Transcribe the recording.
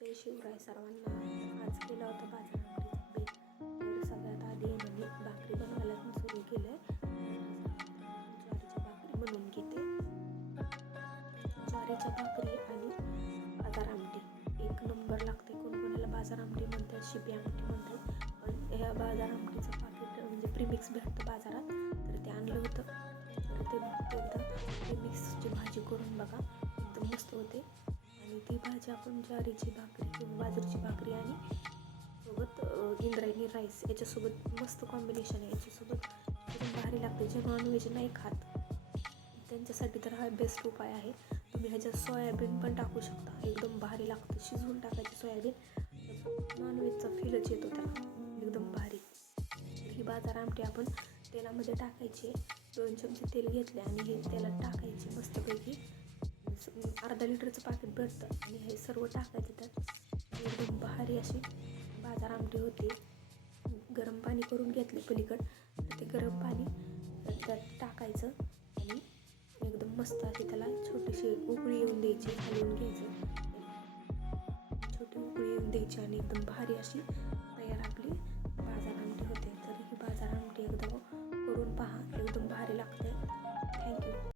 जय शिवराय सर्वांना. आज केला होता बाजार तर सगळ्यात आधी आहे मी भाकरी बनवायला पण सुरू केलं आहे ज्वारीच्या भाकरी बनवून घेते. ज्वारीच्या भाकरी आणि बाजार आमटी. एक नंबर लागते. कोण कोणाला बाजार आमटी म्हणतात शिपी आमटी म्हणतात. पण ह्या बाजार आमटीचं पाकिट म्हणजे प्रीमिक्स भेटतं बाजारात. तर ते आणलं होतं. तर ते एकदा. प्रीमिक्सची भाजी करून बघा. एकदम मस्त होते. आणि ती भाजी आपण ज्वारीची भाकरी किंवा बाजरीची भाकरी आणि सोबत इंद्रायणी राईस याच्यासोबत मस्त कॉम्बिनेशन आहे. याच्यासोबत एकदम भारी लागते. जे नॉनव्हेज नाही खात त्यांच्यासाठी तर हा बेस्ट उपाय आहे. तुम्ही ह्याच्यात सोयाबीन पण टाकू शकता. एकदम भारी लागतं. शिजवून टाकायची सोयाबीन नॉनव्हेजचा फीलच येतो त्याला. एकदम भारी. ही बाजार आमटी आपण तेलामध्ये टाकायची. दोन चमचे तेल घेतले आणि हे तेलात टाकायचे. मस्त अर्धा लिटरचं पाकिट भरतं आणि हे सर्व टाकायचं त्यात. एकदम भारी अशी बाजार आमटी होते. गरम पाणी करून घेतले पलीकड. ते गरम पाणी त्यात टाकायचं आणि एकदम मस्त असे त्याला छोटीशी उकळी येऊन द्यायची हलवून घ्यायचं. छोटी उकळी येऊन द्यायची आणि एकदम भारी अशी तयार आपली बाजार आमटी होते. तर ही बाजार आमटी एकदम